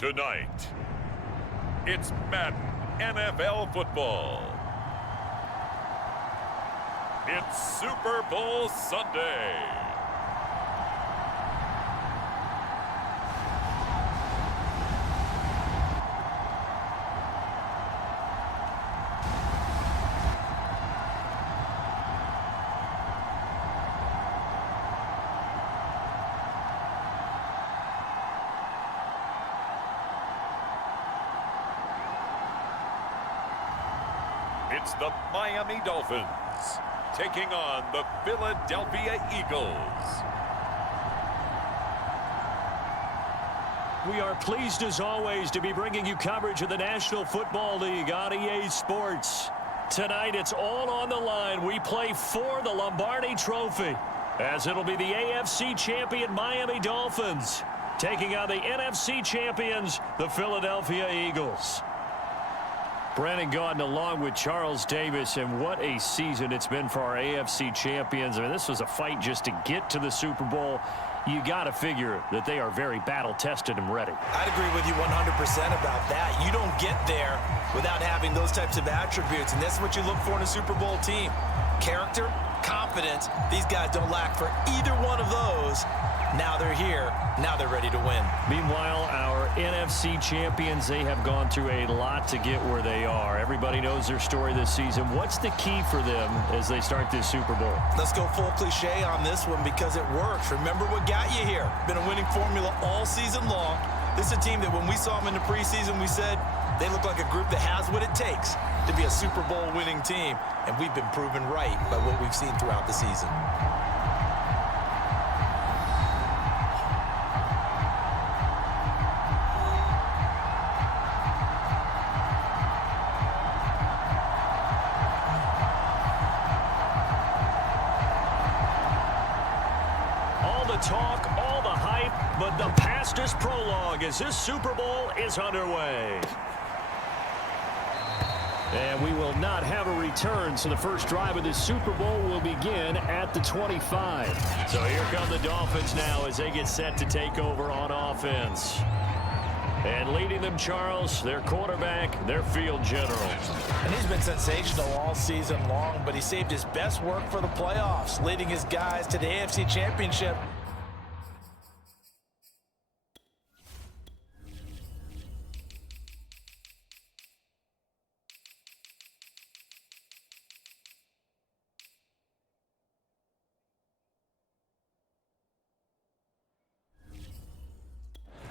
Tonight, it's Madden NFL football. It's Super Bowl Sunday. It's the Miami Dolphins taking on the Philadelphia Eagles. We are pleased as always to be bringing you coverage of the National Football League on EA Sports. Tonight it's all on the line. We play for the Lombardi Trophy, as it'll be the AFC champion Miami Dolphins taking on the NFC champions, the Philadelphia Eagles. Brandon Gaudin along with Charles Davis, and what a season it's been for our AFC champions. I mean, this was a fight just to get to the Super Bowl. You got to figure that they are very battle-tested and ready. I'd agree with you 100% about that. You don't get there without having those types of attributes, and that's what you look for in a Super Bowl team. Character, confidence. These guys don't lack for either one of those. Now they're here. Now they're ready to win. Meanwhile, our NFC champions, they have gone through a lot to get where they are. Everybody knows their story this season. What's the key for them as they start this Super Bowl? Let's go full cliche on this one because it works. Remember what got you here. Been a winning formula all season long. This is a team that when we saw them in the preseason, we said they look like a group that has what it takes to be a Super Bowl winning team. And we've been proven right by what we've seen throughout the season. Talk, all the hype, but the past is prologue as this Super Bowl is underway. And we will not have a return, so the first drive of this Super Bowl will begin at the 25. So here come the Dolphins now as they get set to take over on offense. And leading them, Charles, their quarterback, their field general. And he's been sensational all season long, but he saved his best work for the playoffs, leading his guys to the AFC Championship.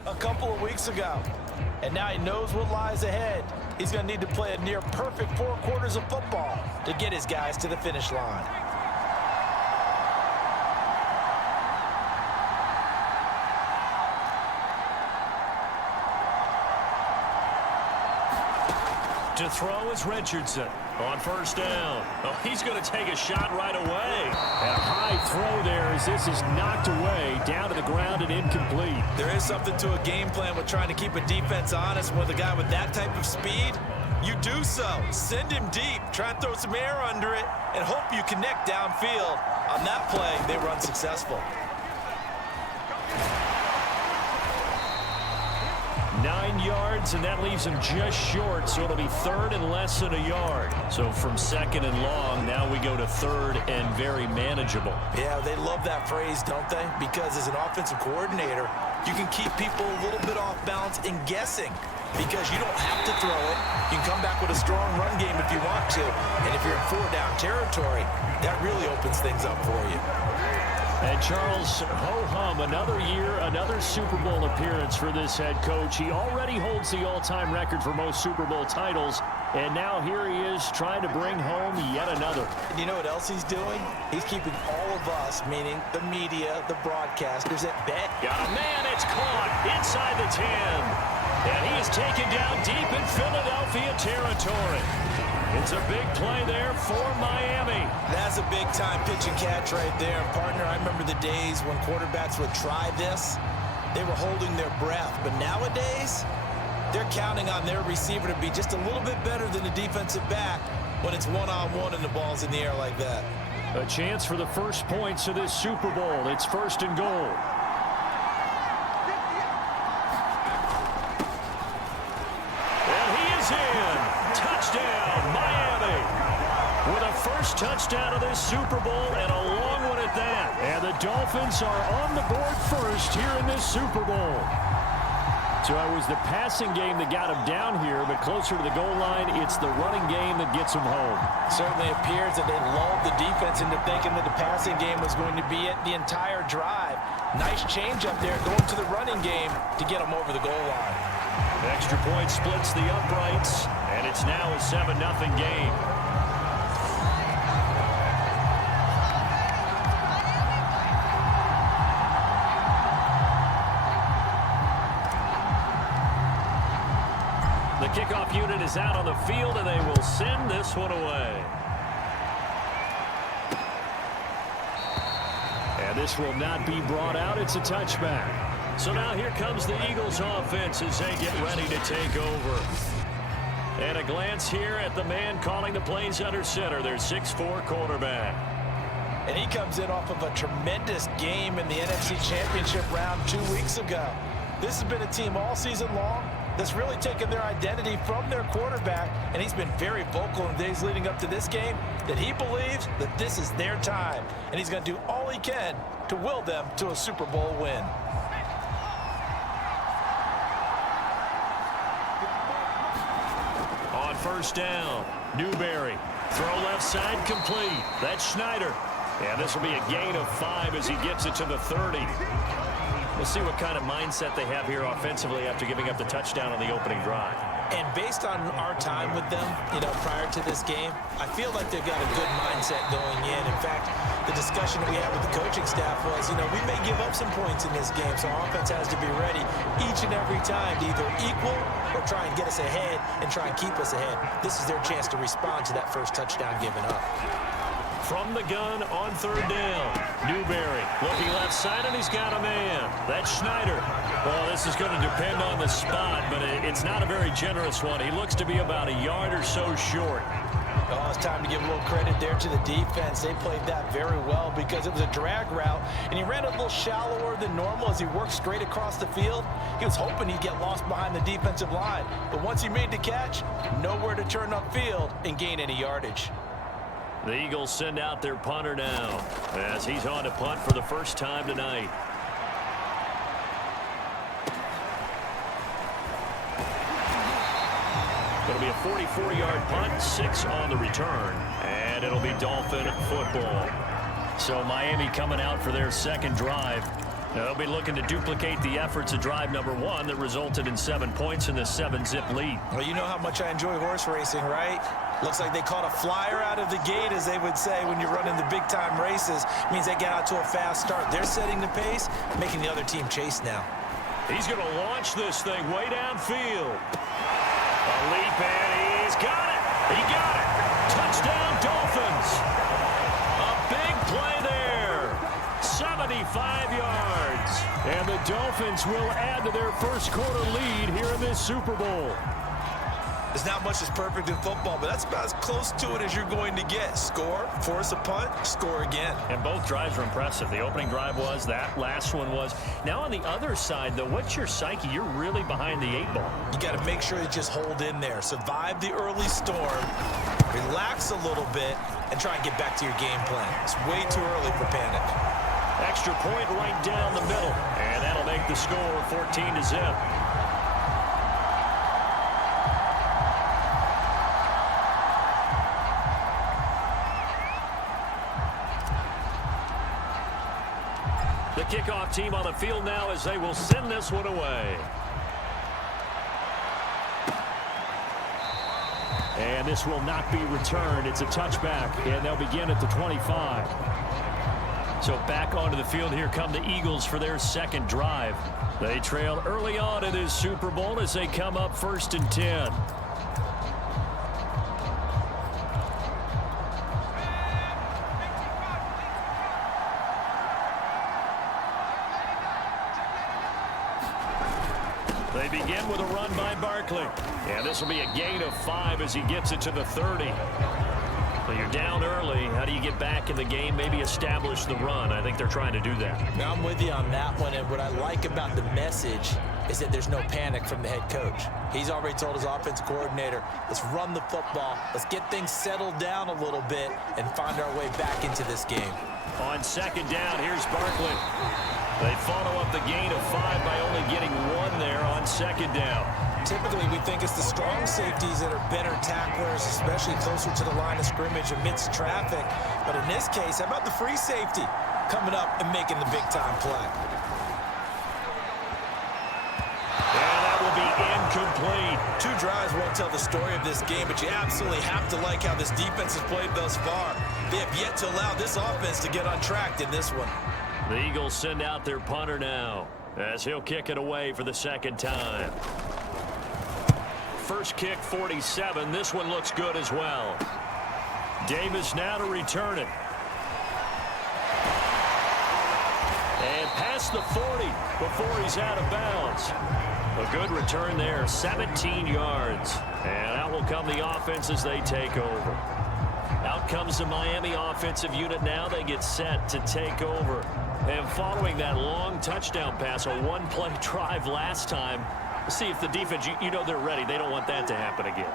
A couple of weeks ago, and now he knows what lies ahead. He's going to need to play a near perfect 4 quarters of football to get his guys to the finish line. To throw is Richardson on first down. Oh, he's going to take a shot right away. And a high throw there as this is knocked away, down to the ground and incomplete. There is something to a game plan with trying to keep a defense honest with a guy with that type of speed. You do so. Send him deep. Try and throw some air under it and hope you connect downfield. On that play, they were unsuccessful. 9 yards, and that leaves him just short, so it'll be third and less than a yard. So from second and long, now we go to third and very manageable. Yeah, they love that phrase, don't they? Because as an offensive coordinator, you can keep people a little bit off balance and guessing because you don't have to throw it. You can come back with a strong run game if you want to. And if you're in 4-down territory, that really opens things up for you. And Charles, ho-hum, another year, another Super Bowl appearance for this head coach. He already holds the all-time record for most Super Bowl titles, and now here he is trying to bring home yet another. And you know what else he's doing? He's keeping all of us, meaning the media, the broadcasters, at bay. Got a man, it's caught inside the 10. And he is taken down deep in Philadelphia territory. It's a big play there for Miami. That's a big-time pitch and catch right there. Partner, I remember the days when quarterbacks would try this. They were holding their breath. But nowadays, they're counting on their receiver to be just a little bit better than the defensive back when it's one-on-one and the ball's in the air like that. A chance for the first points of this Super Bowl. It's first and goal. first touchdown of this Super Bowl, and a long one at that. And the Dolphins are on the board first here in this Super Bowl. So it was the passing game that got him down here, but closer to the goal line, it's the running game that gets him home. Certainly appears that they lulled the defense into thinking that the passing game was going to be it the entire drive. Nice change up there going to the running game to get them over the goal line. Extra point splits the uprights, and it's now a 7-0 game. The kickoff unit is out on the field, and they will send this one away. And this will not be brought out. It's a touchback. So now here comes the Eagles offense as they get ready to take over. And a glance here at the man calling the plays under center, their 6'4" quarterback. And he comes in off of a tremendous game in the NFC Championship round 2 weeks ago. This has been a team all season long that's really taken their identity from their quarterback, and he's been very vocal in the days leading up to this game that he believes that this is their time, and he's going to do all he can to will them to a Super Bowl win. On first down, Newberry. Throw left side complete. That's Schneider. And this will be a gain of 5 as he gets it to the 30. We'll see what kind of mindset they have here offensively after giving up the touchdown on the opening drive. And based on our time with them, prior to this game, I feel like they've got a good mindset going in. In fact, the discussion we had with the coaching staff was, we may give up some points in this game, so our offense has to be ready each and every time to either equal or try and get us ahead and try and keep us ahead. This is their chance to respond to that first touchdown given up. From the gun on third down, Newberry looking left side, and he's got a man. That's Schneider. Well, this is going to depend on the spot, but it's not a very generous one. He looks to be about a yard or so short. Oh, it's time to give a little credit there to the defense. They played that very well because it was a drag route, and he ran a little shallower than normal as he worked straight across the field. He was hoping he'd get lost behind the defensive line, but once he made the catch, nowhere to turn upfield and gain any yardage. The Eagles send out their punter now as he's on to punt for the first time tonight. It'll be a 44-yard punt, 6 on the return, and it'll be Dolphin football. So Miami coming out for their second drive. They'll be looking to duplicate the efforts of drive number 1 that resulted in 7 points in the 7-zip lead. Well, you know how much I enjoy horse racing, right? Looks like they caught a flyer out of the gate, as they would say when you're running the big-time races. Means they get out to a fast start. They're setting the pace, making the other team chase now. He's going to launch this thing way downfield. A leap, and he's got it. He got it. Touchdown, Dolphins. A big play there. 75 yards. And the Dolphins will add to their first quarter lead here in this Super Bowl. There's not much that's perfect in football, but that's about as close to it as you're going to get. Score, force a punt, score again. And both drives were impressive. The opening drive was, that last one was. Now on the other side, though, what's your psyche? You're really behind the 8 ball. You got to make sure you just hold in there. Survive the early storm, relax a little bit, and try and get back to your game plan. It's way too early for panic. Extra point right down the middle. And that'll make the score 14-zip. The kickoff team on the field now as they will send this one away. And this will not be returned. It's a touchback, and they'll begin at the 25. So back onto the field, here come the Eagles for their second drive. They trail early on in this Super Bowl as they come up 1st and 10. They begin with a run by Barkley. And this will be a gain of 5 as he gets it to the 30. Well, you're down early. How do you get back in the game? Maybe establish the run. I think they're trying to do that. Now, I'm with you on that one, and what I like about the message is that there's no panic from the head coach. He's already told his offensive coordinator, let's run the football, let's get things settled down a little bit and find our way back into this game. On second down, here's Barkley. They follow up the gain of 5 by only getting 1 there on second down. Typically, we think it's the strong safeties that are better tacklers, especially closer to the line of scrimmage amidst traffic. But in this case, how about the free safety coming up and making the big-time play? And that will be incomplete. 2 drives won't tell the story of this game, but you absolutely have to like how this defense has played thus far. They have yet to allow this offense to get untracked in this one. The Eagles send out their punter now as he'll kick it away for the second time. First kick, 47. This one looks good as well. Davis now to return it. And past the 40 before he's out of bounds. A good return there, 17 yards. And out will come the offense as they take over. Out comes the Miami offensive unit now. They get set to take over. And following that long touchdown pass, a one-play drive last time, see if the defense, you know they're ready. They don't want that to happen again.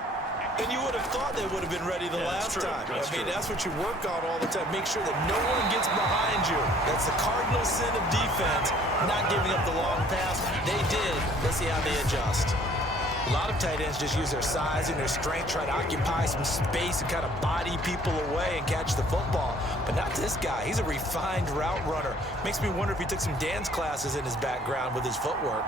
And you would have thought they would have been ready the last time. That's what you work on all the time. Make sure that no one gets behind you. That's the cardinal sin of defense, not giving up the long pass. They did. Let's see how they adjust. A lot of tight ends just use their size and their strength, try to occupy some space and kind of body people away and catch the football. But not this guy. He's a refined route runner. Makes me wonder if he took some dance classes in his background with his footwork.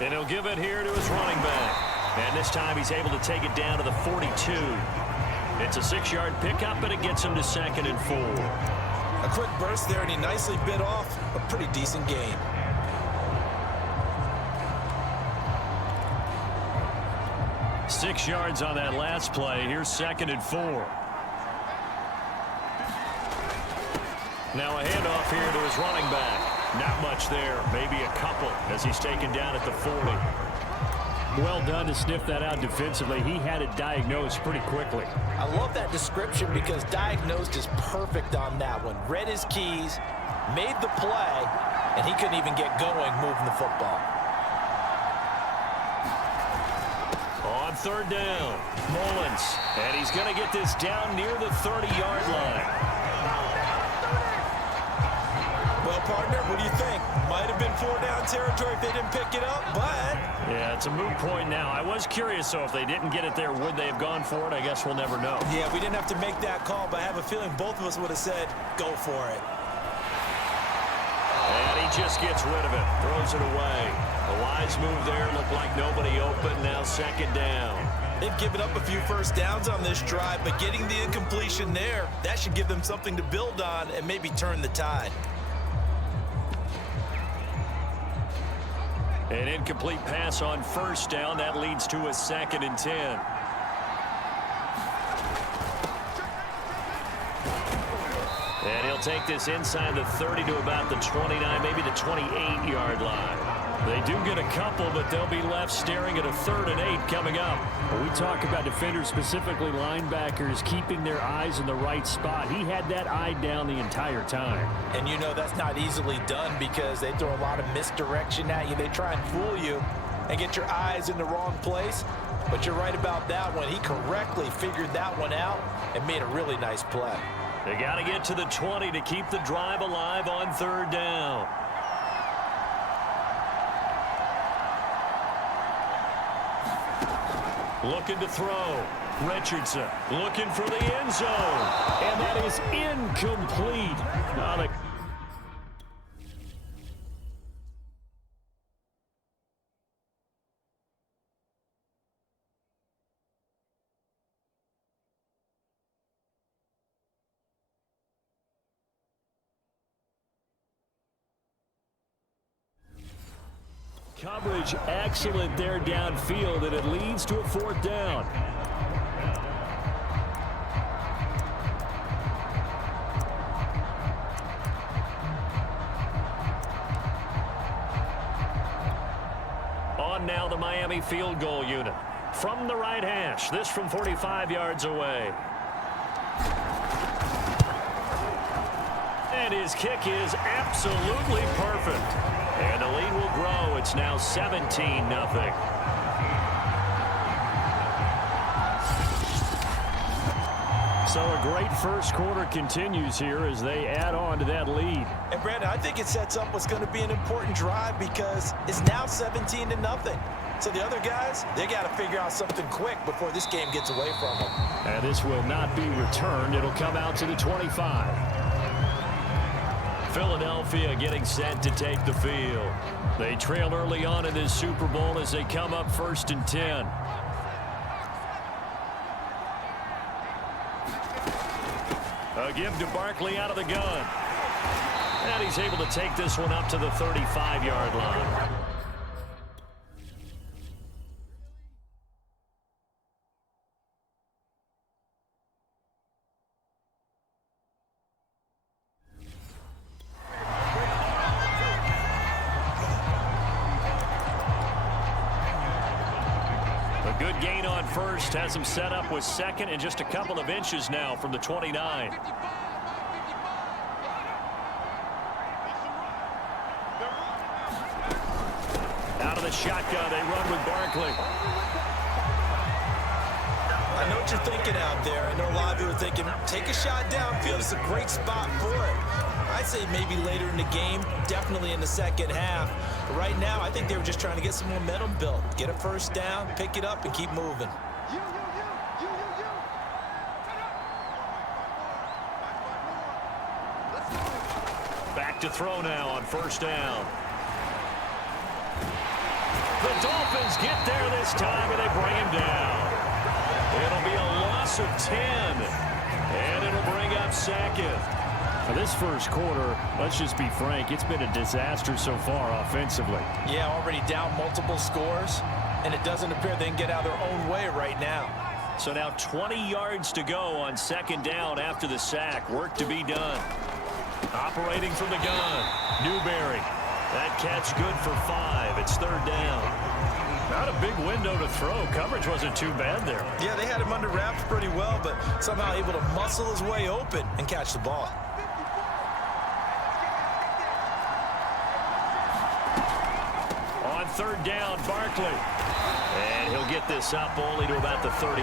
And he'll give it here to his running back. And this time he's able to take it down to the 42. It's a 6-yard pickup, and it gets him to 2nd and 4. A quick burst there, and he nicely bit off a pretty decent gain. Six yards on that last play. Here's 2nd and 4. Now a handoff here to his running back. Not much there, maybe a couple as he's taken down at the 40. Well done to sniff that out defensively. He had it diagnosed pretty quickly. I love that description because diagnosed is perfect on that one. Read his keys, made the play, and he couldn't even get going moving the football. On 3rd down, Mullins, and he's going to get this down near the 30-yard line. Well, partner, what do you think? Might have been 4-down territory if they didn't pick it up, but... Yeah, it's a moot point now. I was curious, so if they didn't get it there, would they have gone for it? I guess we'll never know. Yeah, we didn't have to make that call, but I have a feeling both of us would have said, go for it. And he just gets rid of it, throws it away. A wise move there, looked like nobody open, now 2nd down. They've given up a few first downs on this drive, but getting the incompletion there, that should give them something to build on and maybe turn the tide. An incomplete pass on 1st down. That leads to a 2nd and 10. And he'll take this inside the 30 to about the 29, maybe the 28-yard line. They do get a couple, but they'll be left staring at a 3rd and 8 coming up. When we talk about defenders, specifically linebackers, keeping their eyes in the right spot. He had that eye down the entire time. And you know that's not easily done because they throw a lot of misdirection at you. They try and fool you and get your eyes in the wrong place. But you're right about that one. He correctly figured that one out and made a really nice play. They got to get to the 20 to keep the drive alive on 3rd down. Looking to throw. Richardson looking for the end zone. And that is incomplete. Coverage excellent there downfield, and it leads to a 4th down. On now the Miami field goal unit. From the right hash, this from 45 yards away. And his kick is absolutely perfect. And the lead will grow. It's now 17-0. So a great first quarter continues here as they add on to that lead. And Brandon, I think it sets up what's going to be an important drive because it's now 17-0. So the other guys, they got to figure out something quick before this game gets away from them. And this will not be returned. It'll come out to the 25. Philadelphia getting set to take the field. They trail early on in this Super Bowl as they come up 1st and 10. A give to Barkley out of the gun. And he's able to take this one up to the 35-yard line. A good gain on first has him set up with second and just a couple of inches now from the 29. Out of the shotgun, they run with Barkley. I know what you're thinking out there. I know a lot of you are thinking, take a shot downfield. It's a great spot for it. I'd say maybe later in the game, definitely in the second half. But right now, I think they were just trying to get some momentum built. Get a first down, pick it up, and keep moving. Back to throw now on first down. The Dolphins get there this time, and they bring him down. It'll be a loss of 10, and it'll bring up second. For this first quarter, let's just be frank, it's been a disaster so far offensively. Yeah, already down multiple scores, and it doesn't appear they can get out of their own way right now. So now 20 yards to go on second down after the sack. Work to be done. Operating from the gun, Newberry. That catch good for 5. It's third down. Not a big window to throw. Coverage wasn't too bad there. Yeah, they had him under wraps pretty well, but somehow able to muscle his way open and catch the ball. On third down, Barkley. And he'll get this up only to about the 33.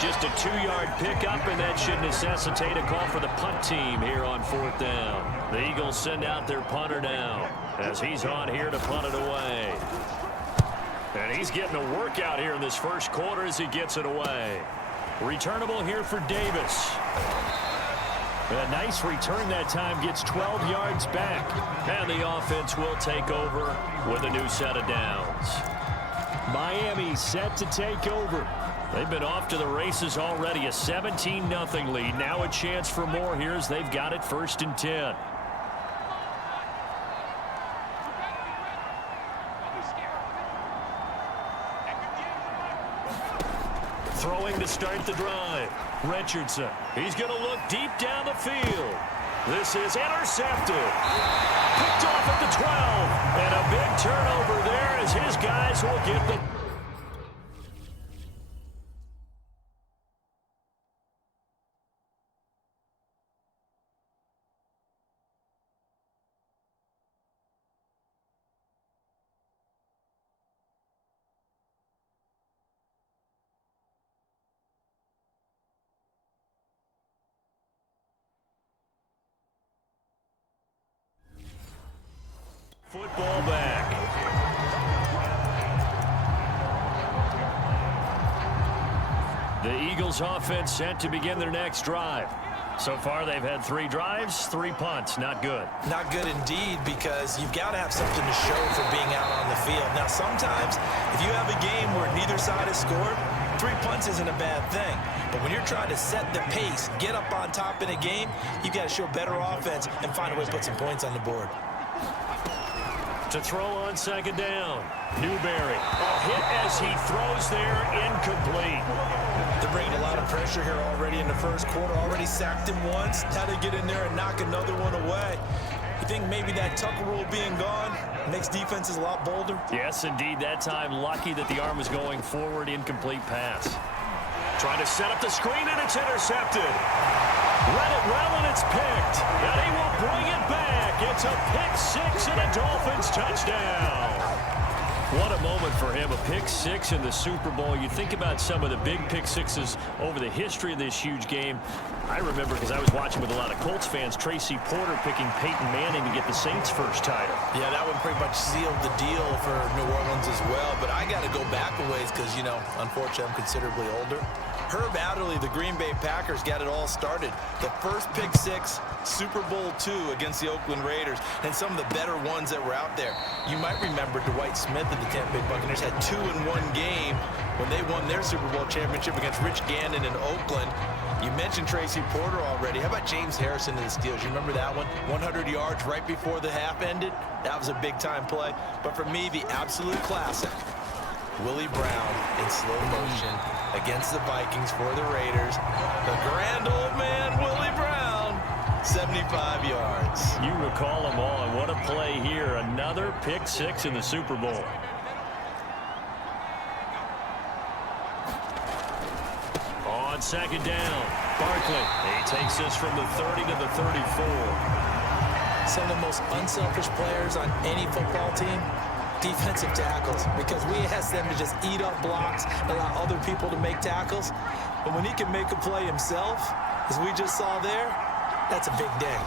Just a 2-yard pickup, and that should necessitate a call for the punt team here on 4th down. The Eagles send out their punter now as he's on here to punt it away. And he's getting a workout here in this first quarter as he gets it away. Returnable here for Davis. A nice return that time, gets 12 yards back. And the offense will take over with a new set of downs. Miami set to take over. They've been off to the races already. A 17-0 lead. Now a chance for more here as they've got it 1st and 10. Throwing to start the drive. Richardson. He's going to look deep down the field. This is intercepted. Picked off at the 12. And a big turnover there as his guys will get the... Football back. The Eagles offense set to begin their next drive. So far they've had 3 drives, 3 punts. Not good. Not good indeed, because you've got to have something to show for being out on the field. Now sometimes if you have a game where neither side has scored, 3 punts isn't a bad thing. But when you're trying to set the pace, get up on top in a game, you've got to show better offense and find a way to put some points on the board. To throw on second down. Newberry. A hit as he throws there, incomplete. They're bringing a lot of pressure here already in the first quarter. Already sacked him once. Had to get in there and knock another one away. You think maybe that tuck rule being gone, Makes defenses a lot bolder. Yes, indeed. That time, lucky that the arm was going forward. Incomplete pass. Trying to set up the screen, and it's intercepted. Read it well, and it's picked. And he will bring it back. It's a pick six and a Dolphins touchdown. What a moment for him, a pick six in the Super Bowl. You think about some of the big pick sixes over the history of this huge game. I remember, because I was watching with a lot of Colts fans, Tracy Porter picking Peyton Manning to get the Saints' first title. Yeah, that one pretty much sealed the deal for New Orleans as well. But I got to go back a ways because, you know, unfortunately I'm considerably older. Herb Adderley, the Green Bay Packers, got it all started. The first pick six, Super Bowl II against the Oakland Raiders, and some of the better ones that were out there. You might remember Dwight Smith and the Tampa Bay Buccaneers had 2 in one game when they won their Super Bowl championship against Rich Gannon in Oakland. You mentioned Tracy Porter already. How about James Harrison and the Steelers? You remember that one? 100 yards right before the half ended? That was a big-time play. But for me, the absolute classic, Willie Brown in slow motion against the Vikings for the Raiders. The grand old man, Willie Brown, 75 yards. You recall them all, and what a play here. Another pick six in the Super Bowl. On second down, Barkley. He takes this from the 30 to the 34. Some of the most unselfish players on any football team, defensive tackles, because we ask them to just eat up blocks, allow other people to make tackles. But when he can make a play himself, as we just saw there, that's a big day.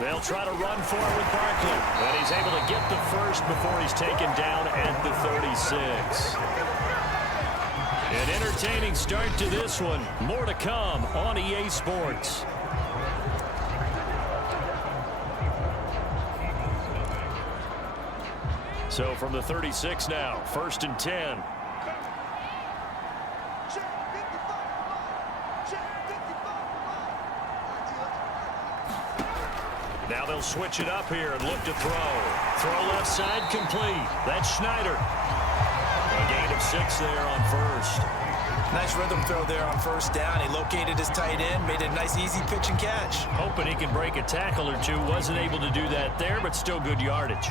They'll try to run for it with Barkley, but he's able to get the first before he's taken down at the 36. An entertaining start to this one. More to come on EA Sports. So from the 36 now, 1st and 10. Now they'll switch it up here and look to throw. Throw left side complete. That's Schneider. A gain of 6 there on first. Nice rhythm throw there on first down. He located his tight end, made a nice easy pitch and catch. Hoping he can break a tackle or two. Wasn't able to do that there, but still good yardage.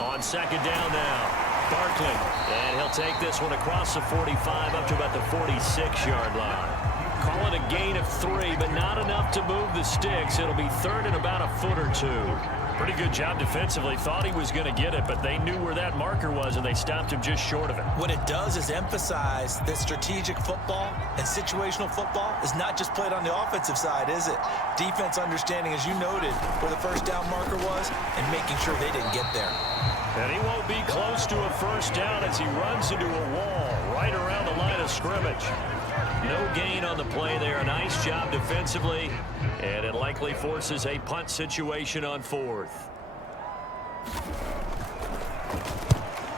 On second down now, Barkley. And he'll take this one across the 45 up to about the 46-yard line. Call it a gain of 3, but not enough to move the sticks. It'll be 3rd and about a foot or 2. Pretty good job defensively. Thought he was going to get it, but they knew where that marker was, and they stopped him just short of it. What it does is emphasize that strategic football and situational football is not just played on the offensive side, is it? Defense understanding, as you noted, where the first down marker was and making sure they didn't get there. And he won't be close to a first down as he runs into a wall right around the line of scrimmage. No gain on the play there. A nice job defensively, and it likely forces a punt situation on 4th.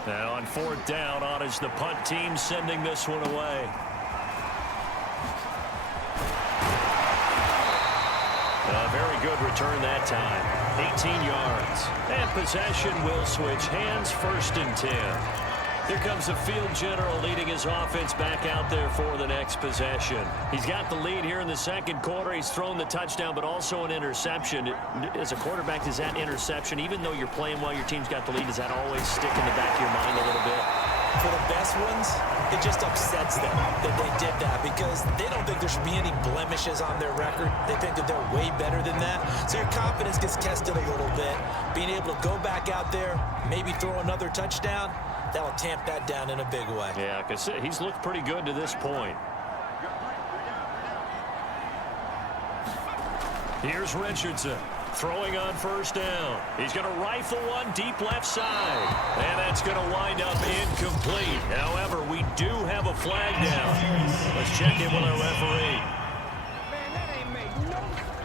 Now on 4th down, on is the punt team sending this one away. A very good return that time. 18 yards. And possession will switch hands, 1st and 10. Here comes the field general leading his offense back out there for the next possession. He's got the lead here in the second quarter. He's thrown the touchdown, but also an interception. As a quarterback, does that interception, even though you're playing while your team's got the lead, does that always stick in the back of your mind a little bit? For the best ones, it just upsets them that they did that because they don't think there should be any blemishes on their record. They think that they're way better than that. So your confidence gets tested a little bit. Being able to go back out there, maybe throw another touchdown, that will tamp that down in a big way. Yeah, because he's looked pretty good to this point. Here's Richardson throwing on first down. He's going to rifle one deep left side. And that's going to wind up incomplete. However, we do have a flag down. Let's check in with our referee.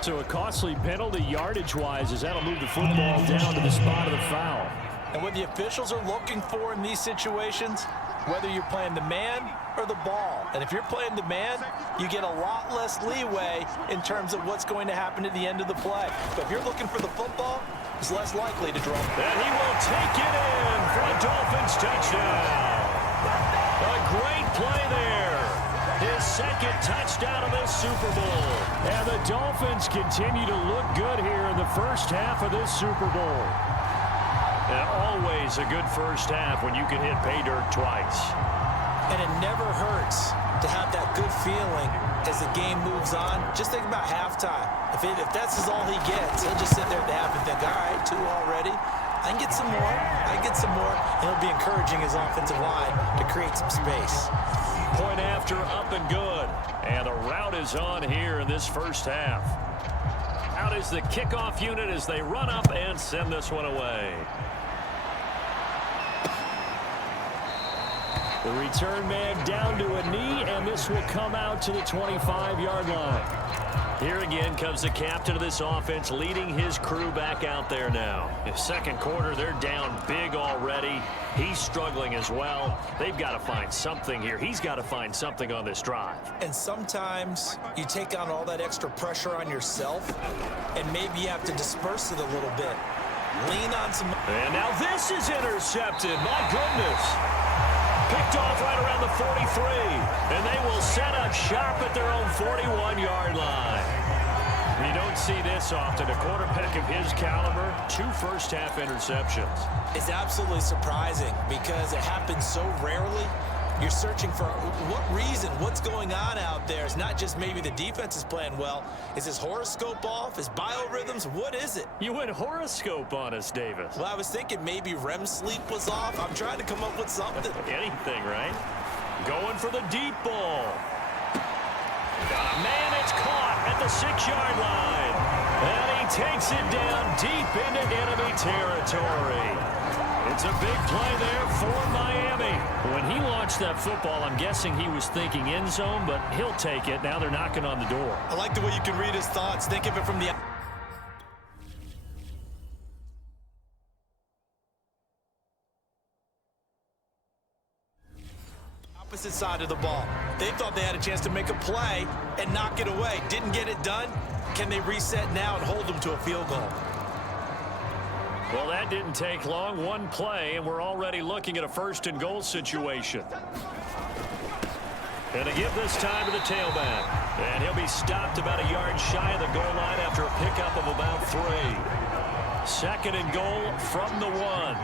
So a costly penalty yardage-wise as that'll move the football down to the spot of the foul. And what the officials are looking for in these situations, whether you're playing the man or the ball. And if you're playing the man, you get a lot less leeway in terms of what's going to happen at the end of the play. But if you're looking for the football, it's less likely to draw. And he will take it in for a Dolphins touchdown. A great play there. his second touchdown of this Super Bowl. And the Dolphins continue to look good here in the first half of this Super Bowl. And always a good first half when you can hit pay dirt twice. And it never hurts to have that good feeling as the game moves on. Just think about halftime. If that's all he gets, he'll just sit there at the half and think, all right, 2 already. I can get some more. I can get some more. And he'll be encouraging his offensive line to create some space. Point after, up and good. And the route is on here in this first half. Out is the kickoff unit as they run up and send this one away. The return man down to a knee, and this will come out to the 25-yard line. Here again comes the captain of this offense leading his crew back out there now. In second quarter, they're down big already. He's struggling as well. They've got to find something here. He's got to find something on this drive. And sometimes you take on all that extra pressure on yourself, and maybe you have to disperse it a little bit. Lean on some... And now this is intercepted. My goodness. Picked off right around the 43, and they will set up shop at their own 41-yard line. You don't see this often. A quarterback of his caliber, 2 first-half interceptions. It's absolutely surprising because it happens so rarely. You're searching for what reason, what's going on out there. It's not just maybe the defense is playing well. Is his horoscope off? His biorhythms? What is it? You went horoscope on us, Davis. Well, I was thinking maybe REM sleep was off. I'm trying to come up with something. Anything, right? Going for the deep ball. Man, it's caught at the 6-yard line. And he takes it down deep into enemy territory. It's a big play there for Miami. When he launched that football, I'm guessing he was thinking end zone, but he'll take it. Now they're knocking on the door. I like the way you can read his thoughts. Think of it from the opposite side of the ball. They thought they had a chance to make a play and knock it away. Didn't get it done. Can they reset now and hold them to a field goal? Well, that didn't take long. One play, and we're already looking at a first-and-goal situation. And to give this time to the tailback. And he'll be stopped about a yard shy of the goal line after a pickup of about 3. Second and goal from the 1.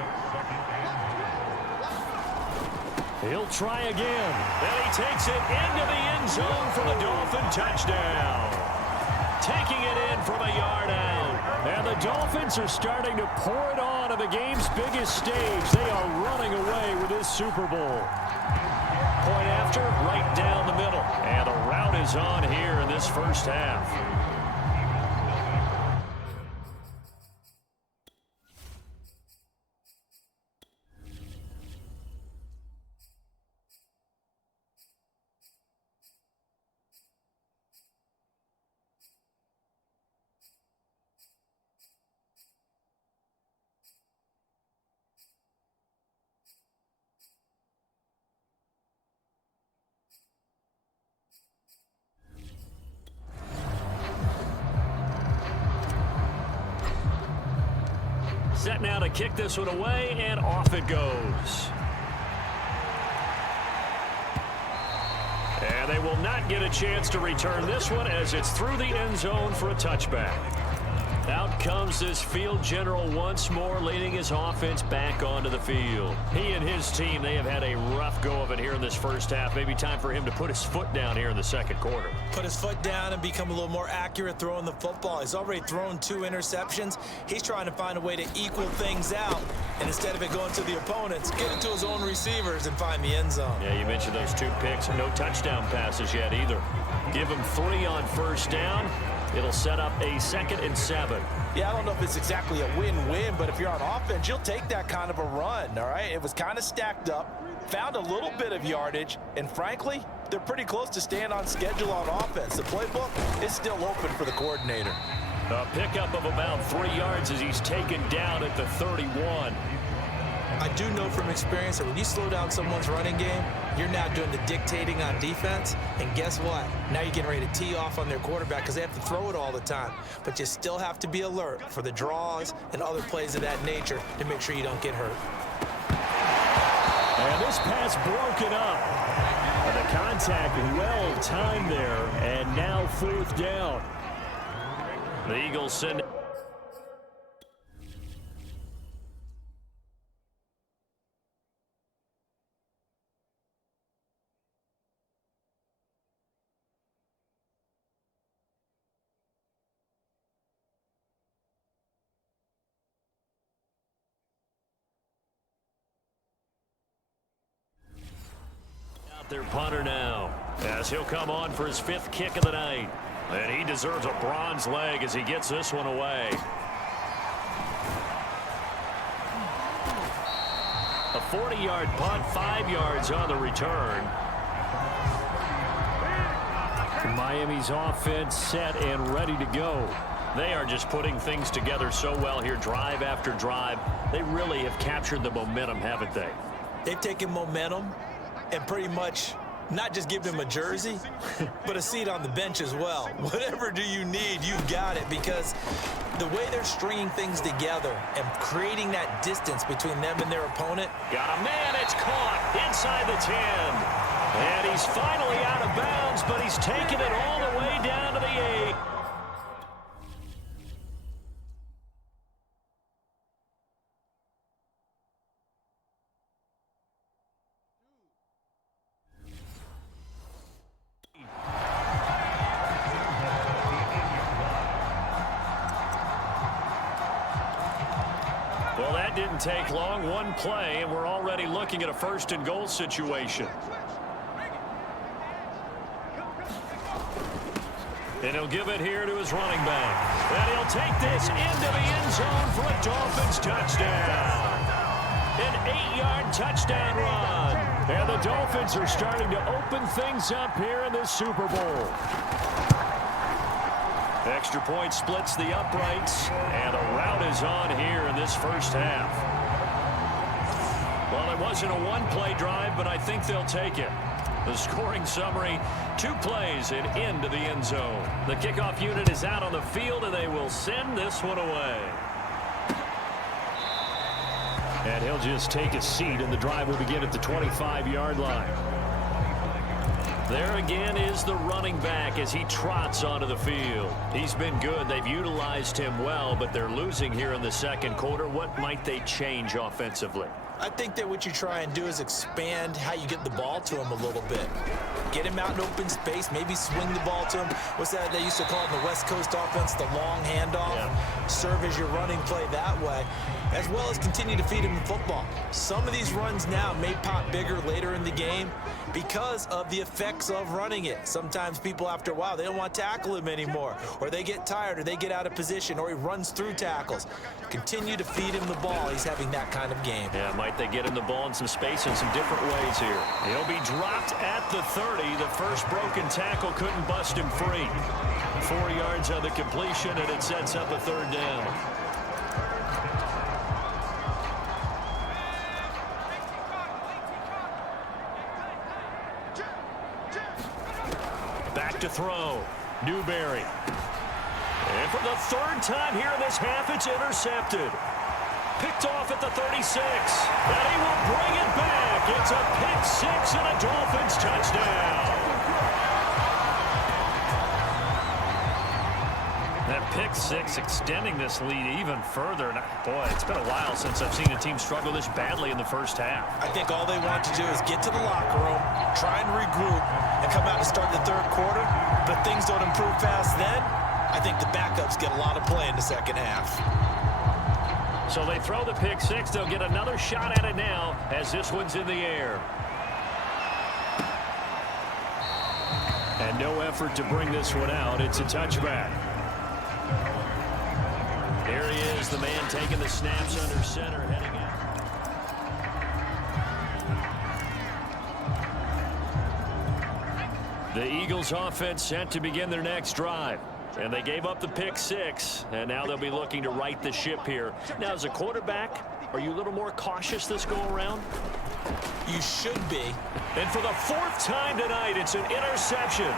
He'll try again. And he takes it into the end zone for the Dolphin touchdown. Taking it in from a yard out. And the Dolphins are starting to pour it on the game's biggest stage. They are running away with this Super Bowl. Point after, right down the middle. And the route is on here in this first half. Set now to kick this one away, and off it goes. And they will not get a chance to return this one as it's through the end zone for a touchback. Out comes this field general once more, leading his offense back onto the field. He and his team, they have had a rough go of it here in this first half. Maybe time for him to put his foot down here in the second quarter. Put his foot down and become a little more accurate throwing the football. He's already thrown 2 interceptions. He's trying to find a way to equal things out. And instead of it going to the opponents, get it to his own receivers and find the end zone. Yeah, you mentioned those 2 picks. No touchdown passes yet either. Give him 3 on first down. It'll set up a 2nd and 7. Yeah, I don't know if it's exactly a win-win, but if you're on offense, you'll take that kind of a run, all right? It was kind of stacked up, found a little bit of yardage, and frankly, they're pretty close to staying on schedule on offense. The playbook is still open for the coordinator. A pickup of about 3 yards as he's taken down at the 31. I do know from experience that when you slow down someone's running game, you're now doing the dictating on defense, and guess what? Now you're getting ready to tee off on their quarterback because they have to throw it all the time. But you still have to be alert for the draws and other plays of that nature to make sure you don't get hurt. And this pass broken up. And the contact well timed there, and now 4th down. The Eagles send it. Their punter now, as he'll come on for his 5th kick of the night. And he deserves a bronze leg as he gets this one away. A 40-yard punt, 5 yards on the return. Miami's offense set and ready to go. They are just putting things together so well here, drive after drive. They really have captured the momentum, haven't they? They've taken momentum and pretty much not just give them a jersey, but a seat on the bench as well. Whatever do you need, you've got it, because the way they're stringing things together and creating that distance between them and their opponent. Got a man, it's caught inside the 10. And he's finally out of bounds, but he's taken it all the way down to the 8. Well, that didn't take long. One play, and we're already looking at a 1st and goal situation. And he'll give it here to his running back. And he'll take this into the end zone for a Dolphins touchdown. An 8-yard touchdown run. And the Dolphins are starting to open things up here in this Super Bowl. Extra point splits the uprights, and the route is on here in this first half. Well, it wasn't a one-play drive, but I think they'll take it. The scoring summary, 2 plays and into the end zone. The kickoff unit is out on the field, and they will send this one away. And he'll just take a seat, and the drive will begin at the 25-yard line. There again is the running back as he trots onto the field. He's been good. They've utilized him well, but they're losing here in the 2nd quarter. What might they change offensively? I think that what you try and do is expand how you get the ball to him a little bit. Get him out in open space, maybe swing the ball to him. What's that they used to call in the West Coast offense, the long handoff? Yeah. Serve as your running play that way, as well as continue to feed him the football. Some of these runs now may pop bigger later in the game because of the effects of running it. Sometimes people, after a while, they don't want to tackle him anymore, or they get tired, or they get out of position, or he runs through tackles. Continue to feed him the ball. He's having that kind of game. Yeah, might they get him the ball in some space in some different ways here. He'll be dropped at the 30. The first broken tackle couldn't bust him free. 4 yards on the completion, and it sets up a 3rd down. Back to throw. Newberry. And for the 3rd time here in this half, it's intercepted. Picked off at the 36. And he will bring it back. It's a pick 6 and a Dolphins touchdown. That pick 6 extending this lead even further. And boy, it's been a while since I've seen a team struggle this badly in the first half. I think all they want to do is get to the locker room, try and regroup, and come out and start the 3rd quarter. But if things don't improve fast then, I think the backups get a lot of play in the 2nd half. So they throw the pick 6. They'll get another shot at it now as this one's in the air. And no effort to bring this one out. It's a touchback. Here he is, the man taking the snaps under center, heading out. The Eagles offense set to begin their next drive. And they gave up the pick 6, and now they'll be looking to right the ship here. Now, as a quarterback, are you a little more cautious this go-around? You should be. And for the 4th time tonight, it's an interception.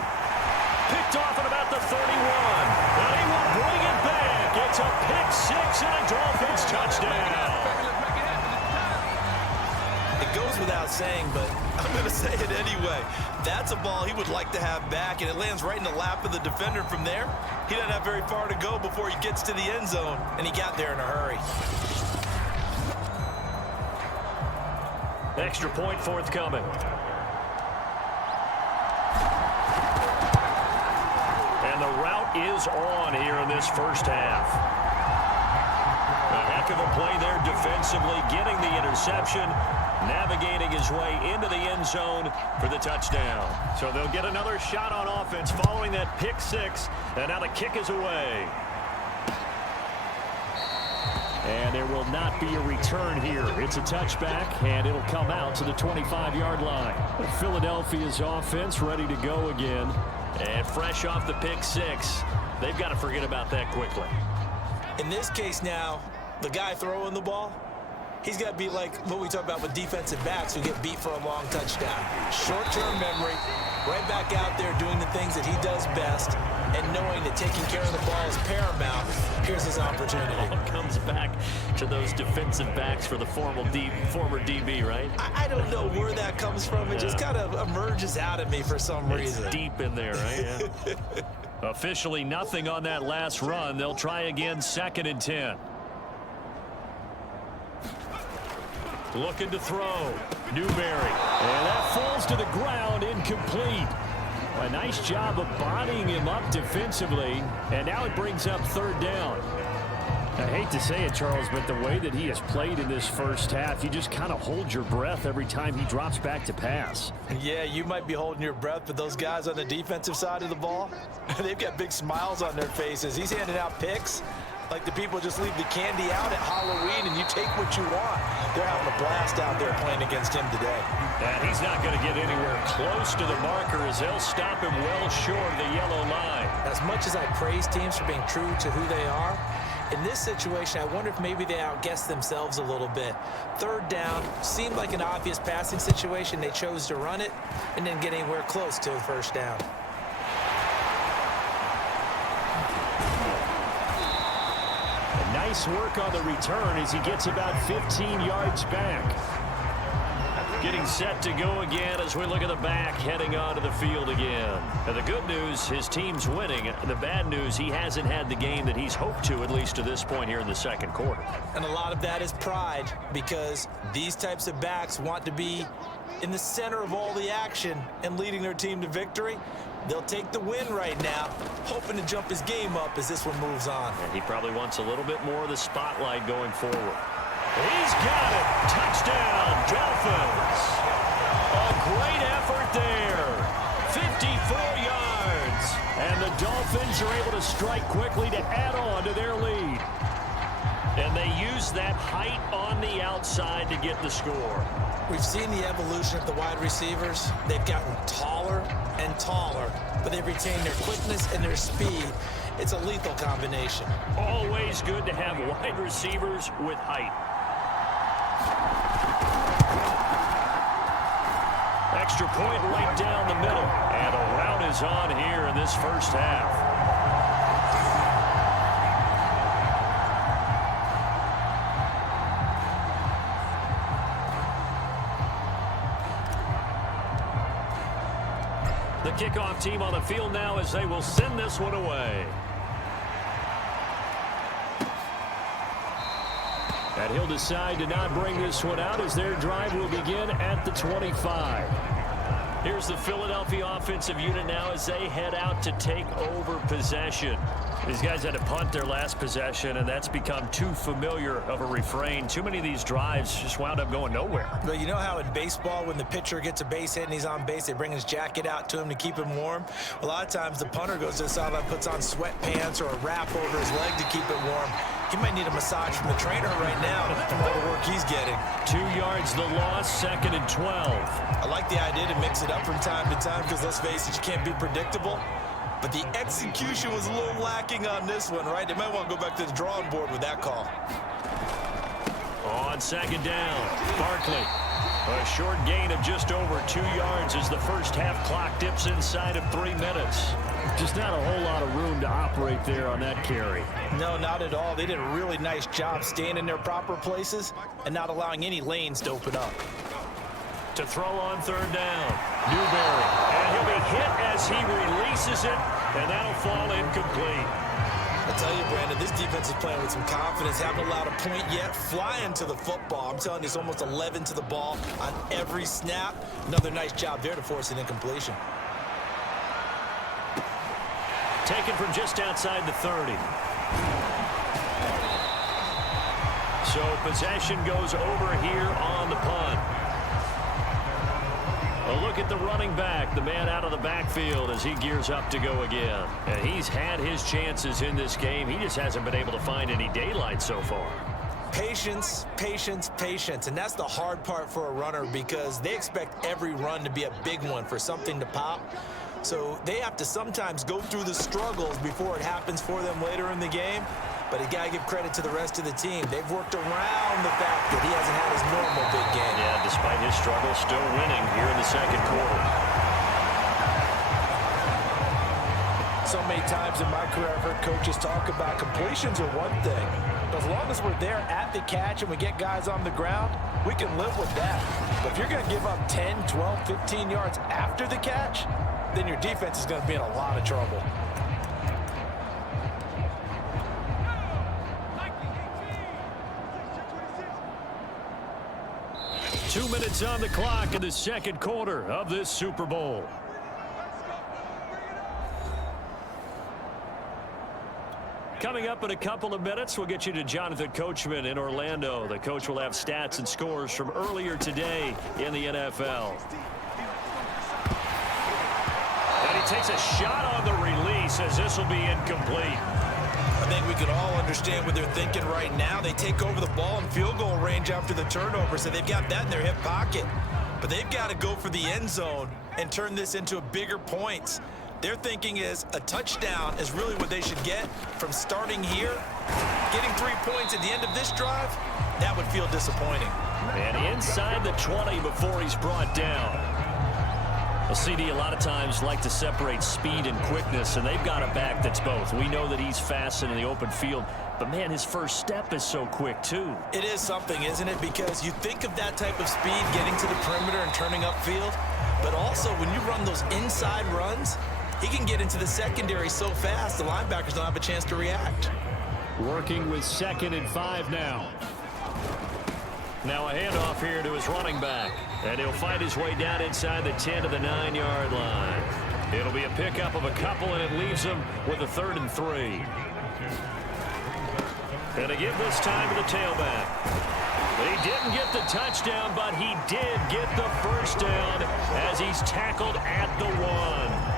Picked off at about the 31. And he will bring it back. It's a pick 6 and a Dolphins touchdown. It goes without saying, but I'm going to say it anyway. That's a ball he would like to have back, and it lands right in the lap of the defender from there. He doesn't have very far to go before he gets to the end zone, and he got there in a hurry. Extra point forthcoming. And the route is on here in this first half. A heck of a play there defensively, getting the interception, navigating his way into the end zone for the touchdown. So they'll get another shot on offense following that pick six, and now the kick is away. And there will not be a return here. It's a touchback, and it'll come out to the 25-yard line. Philadelphia's offense ready to go again. And fresh off the pick six, they've got to forget about that quickly. In this case now, the guy throwing the ball, he's got to be like what we talk about with defensive backs who get beat for a long touchdown. Short-term memory, right back out there doing the things that he does best, and knowing that taking care of the ball is paramount. Here's his opportunity. It all comes back to those defensive backs for the former DB, right? I don't know where that comes from. It just kind of emerges out of me for some reason. It's deep in there, right? Yeah. Officially nothing on that last run. They'll try again, 2nd and 10. Looking to throw. Newberry. And that falls to the ground, incomplete. A nice job of bodying him up defensively, and now it brings up 3rd down. I hate to say it, Charles, but the way that he has played in this first half, you just kind of hold your breath every time he drops back to pass. Yeah, you might be holding your breath, but those guys on the defensive side of the ball, they've got big smiles on their faces. He's handing out picks like the people just leave the candy out at Halloween and you take what you want. They're having a blast out there playing against him today. And he's not going to get anywhere close to the marker as they'll stop him well short of the yellow line. As much as I praise teams for being true to who they are, in this situation, I wonder if maybe they outguessed themselves a little bit. 3rd down seemed like an obvious passing situation. They chose to run it and didn't get anywhere close to a 1st down. Nice work on the return as he gets about 15 yards back. Getting set to go again as we look at the back, heading onto the field again. And the good news, his team's winning. The bad news, he hasn't had the game that he's hoped to, at least to this point here in the 2nd quarter. And a lot of that is pride, because these types of backs want to be in the center of all the action and leading their team to victory. They'll take the win right now, hoping to jump his game up as this one moves on. And he probably wants a little bit more of the spotlight going forward. He's got it. Touchdown, Dolphins. A great effort there. 54 yards. And the Dolphins are able to strike quickly to add on to their lead. And they use that height on the outside to get the score. We've seen the evolution of the wide receivers. They've gotten taller and taller, but they've retained their quickness and their speed. It's a lethal combination. Always good to have wide receivers with height. Extra point right down the middle. And a rout is on here in this first half. The kickoff team on the field now as they will send this one away. And he'll decide to not bring this one out as their drive will begin at the 25. Here's the Philadelphia offensive unit now as they head out to take over possession. These guys had to punt their last possession, and that's become too familiar of a refrain. Too many of these drives just wound up going nowhere. But you know how in baseball, when the pitcher gets a base hit and he's on base, they bring his jacket out to him to keep him warm? A lot of times the punter goes to the sideline, puts on sweatpants or a wrap over his leg to keep it warm. He might need a massage from the trainer right now from all the work he's getting. 2 yards the loss, 2nd and 12. I like the idea to mix it up from time to time because, let's face it, you can't be predictable. But the execution was a little lacking on this one, right? They might want to go back to the drawing board with that call. On 2nd down, Barkley. A short gain of just over 2 yards as the first half clock dips inside of 3 minutes. Just not a whole lot of room to operate there on that carry. No, not at all. They did a really nice job staying in their proper places and not allowing any lanes to open up. To throw on third down. Newberry. And he'll be hit as he releases it, and that'll fall incomplete. I tell you, Brandon, this defense is playing with some confidence. Haven't allowed a point yet. Flying to the football. I'm telling you, it's almost 11 to the ball on every snap. Another nice job there to force an incompletion. Taken from just outside the 30. So possession goes over here on the punt. A look at the running back, the man out of the backfield as he gears up to go again. And he's had his chances in this game. He just hasn't been able to find any daylight so far. Patience, patience, patience. And that's the hard part for a runner because they expect every run to be a big one for something to pop. So they have to sometimes go through the struggles before it happens for them later in the game. But you got to give credit to the rest of the team. They've worked around the fact that he hasn't had his normal big game. Yeah, despite his struggle, still winning here in the second quarter. So many times in my career, I've heard coaches talk about completions are one thing. But as long as we're there at the catch and we get guys on the ground, we can live with that. But if you're going to give up 10, 12, 15 yards after the catch, then your defense is going to be in a lot of trouble. 2 minutes on the clock in the second quarter of this Super Bowl. Coming up in a couple of minutes, we'll get you to Jonathan Coachman in Orlando. The coach will have stats and scores from earlier today in the NFL. And he takes a shot on the release as this will be incomplete. I think we can all understand what they're thinking right now. They take over the ball in field goal range after the turnover, so they've got that in their hip pocket. But they've got to go for the end zone and turn this into a bigger points. Their thinking is a touchdown is really what they should get from starting here. Getting 3 points at the end of this drive, that would feel disappointing. And inside the 20 before he's brought down. Well, CD, a lot of times like to separate speed and quickness, and they've got a back that's both. We know that he's fast in the open field, but, man, his first step is so quick, too. It is something, isn't it? Because you think of that type of speed getting to the perimeter and turning upfield, but also when you run those inside runs, he can get into the secondary so fast the linebackers don't have a chance to react. Working with 2nd and 5 now. Now a handoff here to his running back. And he'll fight his way down inside the 10 to the 9-yard line. It'll be a pickup of a couple, and it leaves him with a 3rd and 3. And to give this time to the tailback. He didn't get the touchdown, but he did get the first down as he's tackled at the 1.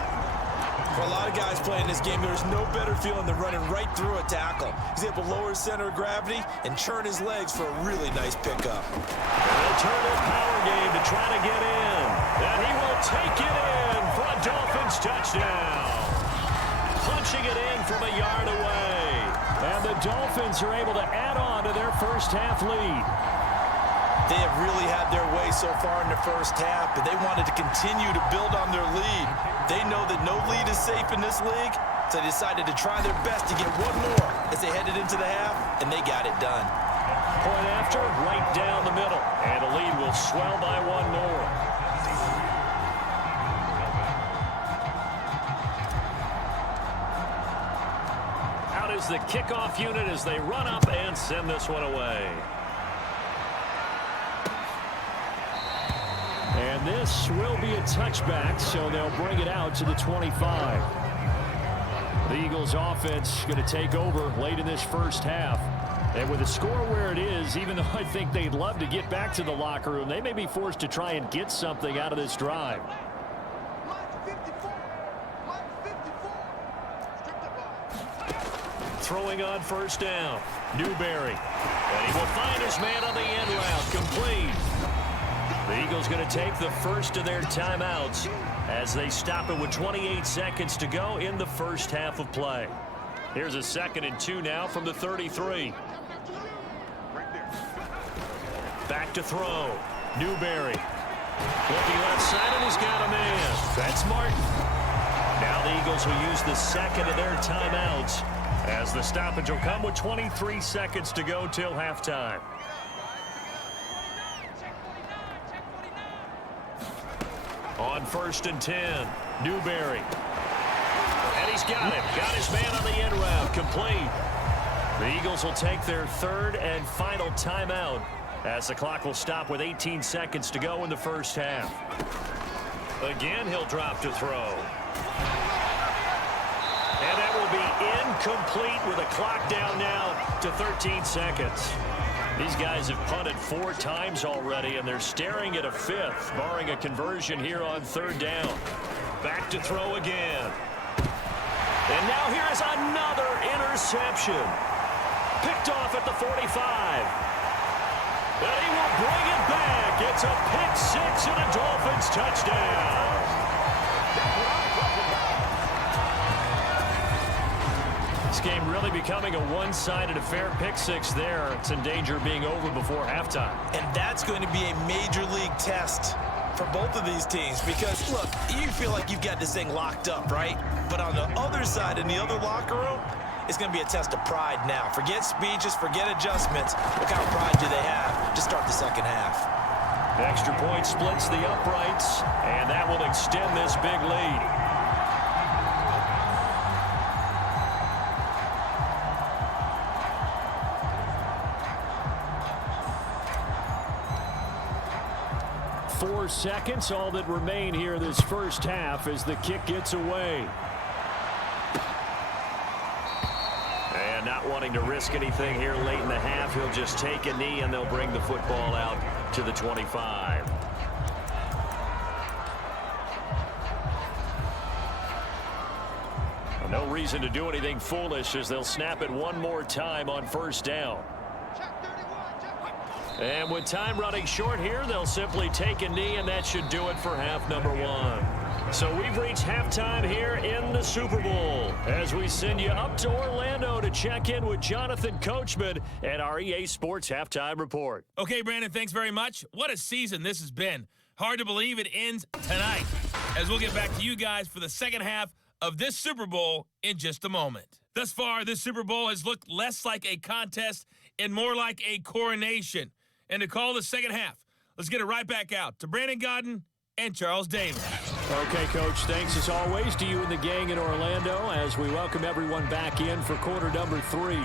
For a lot of guys playing this game, there's no better feeling than running right through a tackle. He's able to lower his center of gravity and churn his legs for a really nice pickup. They'll turn his power game to try to get in. And he will take it in for a Dolphins touchdown. Punching it in from a yard away. And the Dolphins are able to add on to their first half lead. They have really had their way so far in the first half, but they wanted to continue to build on their lead. They know that no lead is safe in this league, so they decided to try their best to get one more as they headed into the half, and they got it done. Point after, right down the middle, and the lead will swell by one more. Out is the kickoff unit as they run up and send this one away. And this will be a touchback, so they'll bring it out to the 25. The Eagles offense going to take over late in this first half. And with the score where it is, even though I think they'd love to get back to the locker room, they may be forced to try and get something out of this drive. Throwing on first down, Newberry. And he will find his man on the end route, complete. The Eagles going to take the first of their timeouts as they stop it with 28 seconds to go in the first half of play. Here's a 2nd and 2 now from the 33. Back to throw. Newberry. Looking left side, and he's got a man. That's Martin. Now the Eagles will use the second of their timeouts as the stoppage will come with 23 seconds to go till halftime. On 1st and 10, Newberry. And he's got him. Got his man on the end route. Complete. The Eagles will take their 3rd and final timeout as the clock will stop with 18 seconds to go in the first half. Again, he'll drop to throw. And that will be incomplete with a clock down now to 13 seconds. These guys have punted 4 times already, and they're staring at a 5th, barring a conversion here on 3rd down. Back to throw again. And now here is another interception. Picked off at the 45. And he will bring it back. It's a pick 6 and a Dolphins touchdown. This game really becoming a one-sided affair. Pick 6 there. It's in danger of being over before halftime. And that's going to be a major league test for both of these teams because, look, you feel like you've got this thing locked up, right? But on the other side, in the other locker room, it's going to be a test of pride now. Forget speeches, forget adjustments. What kind of pride do they have to start the second half? Extra point splits the uprights, and that will extend this big lead. Four seconds, all that remain here this first half as the kick gets away. And not wanting to risk anything here late in the half, he'll just take a knee and they'll bring the football out to the 25. No reason to do anything foolish as they'll snap it one more time on 1st down. And with time running short here, they'll simply take a knee, and that should do it for half number 1. So we've reached halftime here in the Super Bowl as we send you up to Orlando to check in with Jonathan Coachman and our EA Sports Halftime Report. Okay, Brandon, thanks very much. What a season this has been. Hard to believe it ends tonight, as we'll get back to you guys for the second half of this Super Bowl in just a moment. Thus far, this Super Bowl has looked less like a contest and more like a coronation. And to call the second half, let's get it right back out to Brandon Godden and Charles Davis. Okay, Coach, thanks as always to you and the gang in Orlando as we welcome everyone back in for quarter number 3.